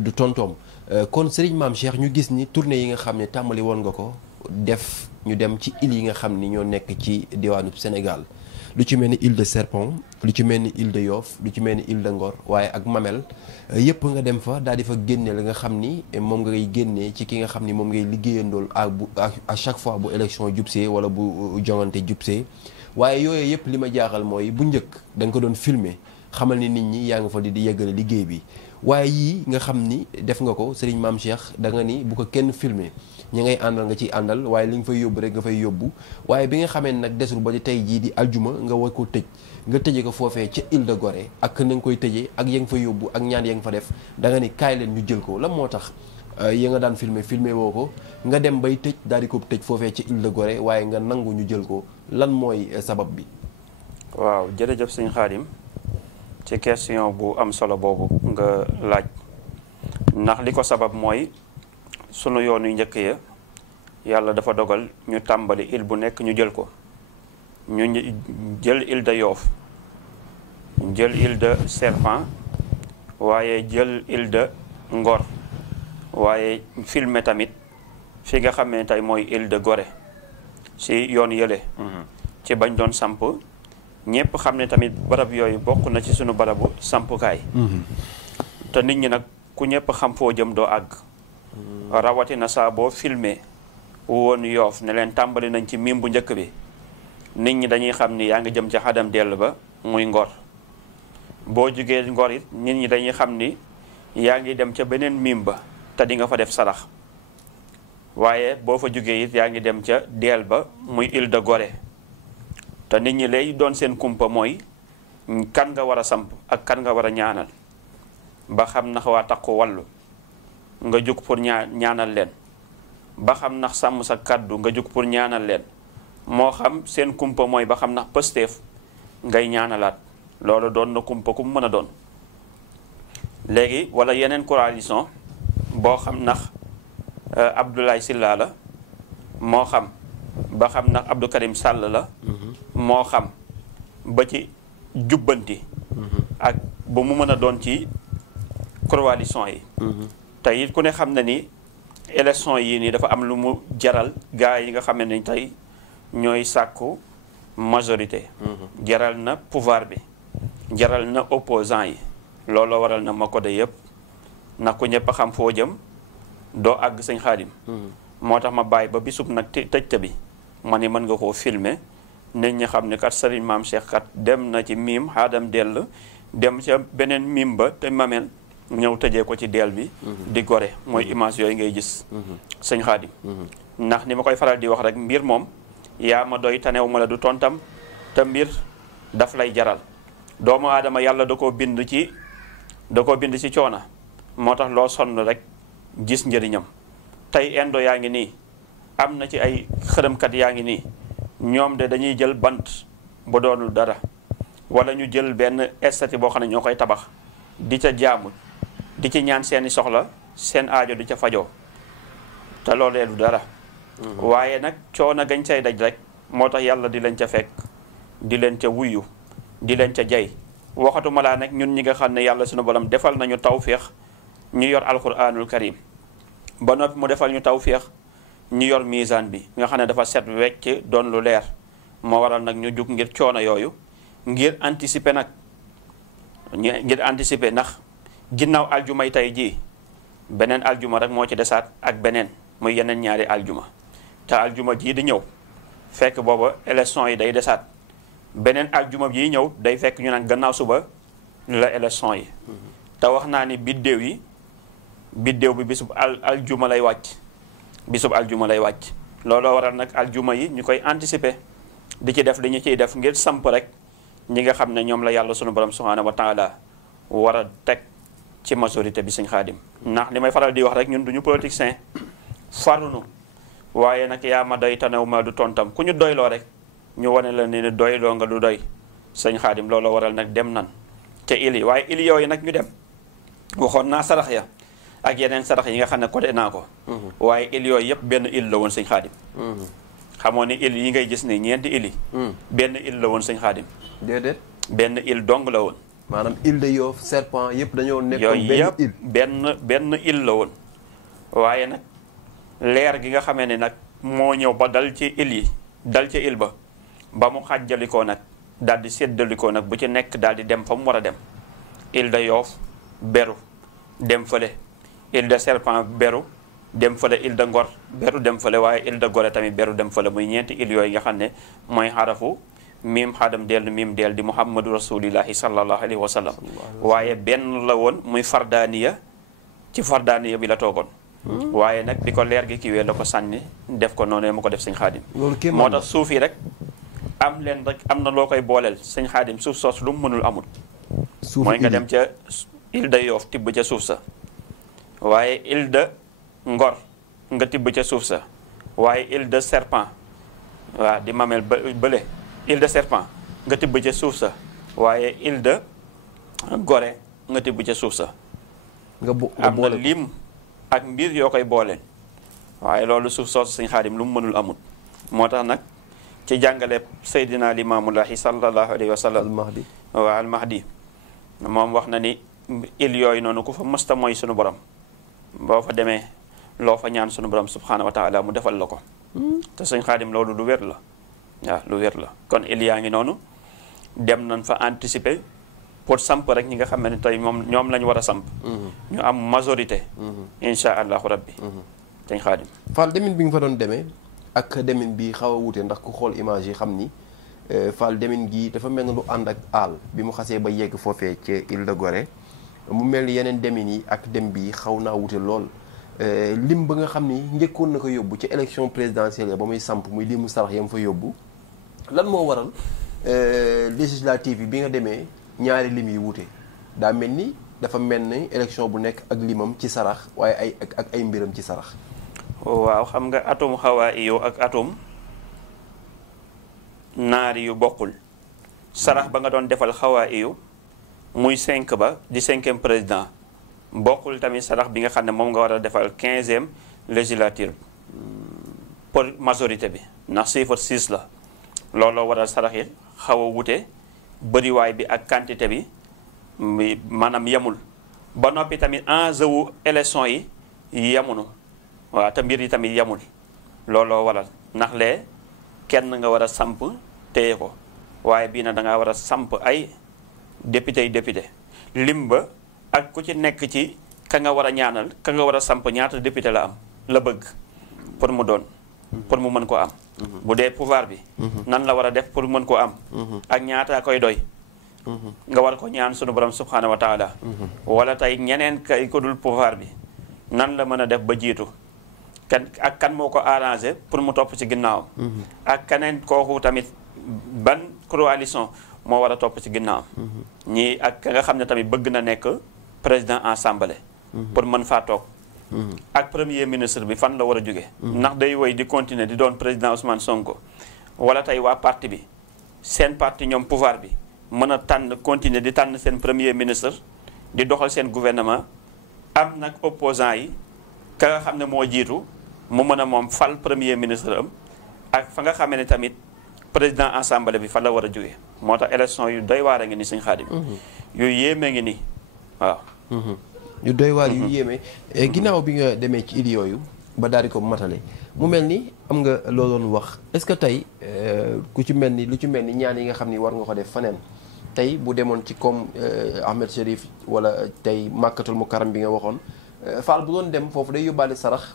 du tontoom kon Serigne Mame Cheikh ñu gis ni tournée yi nga xam ne tàmbali woon nga ko def ñu dem ci îles yi nga xam ni ñoo nekk ci diwaanu Sénégal lu ci mel ni île de Serpent lu ci mel ni île de Yoff lu ci mel ni île de Ngor waaye ak Mamel yëpp nga dem fa daal di fa génne la nga xam ni moom ngay génnee ci ki nga xam ni moom ngay liggéeyandool à chaque fois bu élection jubsee wala bu jongante jubsee waaye yooyu yëpp li ma jaaxal mooy bu njëkk da nga ko doon filmer xamal ni nit ñi yaa nga fa di yeggale liggéey bi waaye yii nga xam ni def nga ko Serigne Mame Cheikh da nga ni bu ko kenn filmer ñi ngay àndal nga ciy àndal waaye li nga fay yóbbu rek nga fay yóbbu waaye bi nga xamee nag desul ba di tey jii di aljuma nga war ko tëj nga tëje ko foofee ca île de Gorée ak na nga koy tëjee ak ya nga fa yóbbu ak ñaan ya nga fa def da nga ni kaay leen ñu jël ko lan moo tax ya nga daan filmer woo ko nga dem bay tëj daal di ko tëj foofee ca île de Gorée waaye nga nangu ñu jël ko lan mooy sabab bi. waaw jërëjëf sëñ Xaadim ci question bu am solo boobu nga laaj ndax li ko sabab mooy sunu yoon yu njëkk ya yàlla dafa dogal ñu tàmbali île bu nekk ñu jël ko ñu jël île de Yoff jël île de Serpent waaye jël île de Ngor waaye filmé tamit fi nga xam ne tey mooy île de Gorée si yoon yële ci bañ doon samp ñëpp xam ne tamit barab yooyu bokk na ci sunu barabu sampukaay te nit ñi nag ku ñëpp xam foo jëm doo àgg rawatina saa boo filmé woon Yoff ne leen tàmbali nañ ci miim bu njëkk bi nit ñi dañuy xam ni yaa ngi jëm ci xadam dell ba muy Ngor boo jugee Ngor it nit ñi dañuy xam ni yaa ngi dem ca beneen miim ba te di nga fa def sarax waaye boo fa jugee it yaa ngi dem ca deel ba muy île de Gorée te nit ñi lay doon seen kumpa mooy kan nga war a samp ak kan nga war a ñaanal ba xam nax waa takku wàllu nga jug pour ñaanal leen ba xam nax sàmm sa kàddu nga jug pour ñaanal leen moo xam seen kumpa mooy ba xam nax Pastef ngay ñaanalaat loolu doon na kumpa ku mu mën a doon léegi wala yeneen coalition boo xam nax Abdoulaye Sylla la moo xam ba xam nax Abdou Karim Sall la moo xam ba ci jubbanti ak bu mu mën a doon ci coalition yi te it ku ne xam na ni élection yii nii dafa am lu mu jaral gars yi nga xam ne tey ñooy sàkku majorité jaral na pouvoir bi jaral na opposant yi loolu waral na ma ko de yëpp ndax ku ñëpp xam foo jëm doo àgg sëñ Xaadim moo tax ma bàyyi ba bisub nag tëjta bi ma ni mën nga koo filmer nit ñi xam ne kat Serigne Mame Cheikh kat dem na ci miim xaadam dell dem ca beneen miim ba te Mamel ñëw tëjee ko ci deel bi di Gorée mooy image yooyu ngay gis sëñ Xaadim ndax ni ma koy faral di wax rek mbir moom yaa ma doy tanew ma la du tontam te mbir daf lay jaral doomu aadama yàlla da koo bind ci coona moo tax loo sonn rek gis njëriñam tey indo yaa ngi nii am na ci ay xërëmkat yaa ngi nii ñoom de dañuy jël bant bu doonul dara wala ñu jël benn estati boo xam ne ñoo koy tabax di ca jaamu di ci ñaan seeni soxla seen aajo di ca fajoo te loolee du dara waaye nag coono gañ cay daj rek moo tax yàlla di leen ca fekk di leen ca wuyu di leen ca jay waxatuma laa nag ñun ñi nga xam ne yàlla sunu borom defal nañu tawféex ñu yor alquranul karim ba noppi mu defal ñu tawféex ñu yor misaan bi nga xam ne dafa set wecc doon lu leer moo waral nag ñu jug ngir coono yooyu ngir anticiper nag ngir anticiper ndax ginnaaw aljumay tey jii beneen aljuma rek moo ci desaat ak beneen muy yeneen ñaari aljuma te aljuma jii di ñëw fekk booba élection yi day desaat beneen aljuma jii ñëw day fekk ñu naan gannaaw suba la élection yi te wax naa ni biddéew bi bisub aljuma lay wàcc looloo waral nag aljuma yi ñu koy anticiper di ci def li ñu ciy def ngir samp rek ñi nga xam ne ñoom la yàlla sunu borom subhanahu wa taala war a teg ci majorité bi sëñ Xaadim ndax li may faral di wax rek ñun duñu politicien farunu waaye nag yaa ma doy tanew ma du tontam ku ñu doyloo rek ñu wane la ni doyloo nga du doy sëñ Xaadim looloo waral nag dem nan ca ili waaye ili yooyu nag ñu dem waxoon naa sarax ya ak yeneen sarax yi nga xam ne côté naa ko waaye il yooyu yëpp benn il la woon sëñ Xaadim xamoo ni il yi ngay gis ni ñeenti il yi benn il la woon sëñ Xaadim déedéet benn il dong la woon maanaam île de Yoff Serpent yëpp dañoo nekkoon yooyu benn yëpp île. benn île la woon. waaye nag leer gi nga xamee ne nag moo ñëw ba dal ci île yi dal ci île ba mu xàjjalikoo nag daal di séddalikoo nag bu ci nekk daal di dem fa mu war a dem. île de Yoff beru dem fële, île de Serpent beru dem fële, île de Ngor beru dem fële, waaye île de Gorée tamit beru dem fële, muy ñeenti île yooyu nga xam ne mooy xarafu miim xaadam dellu miim del di muhammadu rasulillahi sallallahu alayhi wa sallam. waaye benn la woon muy fardaaniya, ci fardaaniya bi la toogoon. waaye nag bi ko leer gi kiiwee la ko sànni def ko noonu mu ko def sëñ xaadim. moo tax suuf yi rek am leen rek am na loo koy booleel sëñ xaadim suuf soos lu mu mënul amul. mooy nga dem ca île de Yoff tibb ca suuf sa, waaye île de Ngor nga tibb ca suuf sa, waaye île de Serpent waaw di mamel bële île de Serpent nga tibb ca suuf sa, waaye île de Gorée nga tibb ca suuf sa. am na lim ak mbir yoo koy booleen, waaye loolu suuf soosu sëñ xaadim lu mu mënul amul. moo tax nag ci jàngale Seydina Limaamulahi sallallahu alayhi wa sallam waaw al-Mahdi moom wax na ni il yooyu noonu ku fa mësta mooy sunu borom boo fa demee loo fa ñaan sunu borom subhanahu wa taala mu defal la ko. te sëñ xaadim loolu lu wér la waaw lu wér la. kon il yaa ngi noonu dem nañ fa anticiper pour samp rek ñi nga xam ne tey moom ñoom lañ war a samp. ñu am majorité. incha allahu rabbi. sëñ xaadim Fall demin bi nga fa doon demee ak demin bi xaw a wuute ndax ku xool image yi xam ni Fall demin gi dafa mel na lu ànd ak aal bi mu xasee ba yegg foofee ca île de Gorée mu mel ni yeneen demin yi ak dem bi xaw naa wuute lool. lim ba nga xam ni njëkkoon na ko yóbbu ci élection présidentielle ba muy samp muy limu sarax yam fa yóbbu lan moo waral législative yi bi nga demee ñaari lim yi wuute daa mel ni dafa mel ni élection bu nekk ak limam ci sarax waaye ay ak ay mbiram ci sarax. waaw xam nga atum xawaa iyo ak atum naari yu bokkul. sarax ba nga doon defal xawaa iyo muy 5 ba di 5e président bokkul tamit sarax bi nga xam ne moom nga war a defal 15e législature pour majorité bi ndax chiffre 6 la. looloo waral sarax yi xaw a wute bëriwaay bi ak quantité bi maanaam yemul ba noppi tamit enjeu wu élection yi yemunu waaw te mbir yi tamit yemul. looloo waral ndax lee kenn nga war a samp téye ko waaye bii na da ngaa war a samp ay député yi député lim ba ak ku ci nekk ci ka nga war a ñaanal ka nga war a samp ñaata député la am la bëgg pour mu doon pour mu mën ko am. bu dee pouvoir bi nan la war a def pour mën ko am ak ñaata koy doy nga war ko ñaan sunu borom subhanahu wa taala wala tey ñeneen kay ko dul pouvoir bi nan la mën a def ba jiitu kan moo ko arrangé pour mu topp ci ginnaawam ak keneen kooku tamit ban coalition moo war a topp ci ginnaawam ñii ak ka nga xam ne tamit bëgg na nekk président assemblée pour mën faa toog ak premier ministre bi fan la war a jóge ndax day woy di continuer di doon président Ousmane Sonko wala tey waa parti bi seen parti ñoom pouvoir bi mën a tànn continuer di tànn seen premier ministre di doxal seen gouvernement am nag opposant yi ka nga xam ne moo jiitu mu mën a moom fal premier ministre am ak fa nga xamee ne tamit président assemblée bi fan la war a jóge moo tax élection yu doy waar a ngi ni Sëñ Xaadim yu yéeme ngi ni waaw yu doy waar yu yéeme ginnaaw bi nga demee ci idée yooyu ba daal di ko matale mu mel ni am nga loo doon wax est-ce que tey ku ci mel ni lu ci mel ni ñaan yi nga xam ni war nga ko def faneen tey bu demoon ci comme Ahmed Chérif wala tey Makkatul Mukarram bi nga waxoon Fall bu doon dem foofu day yóbbaale sarax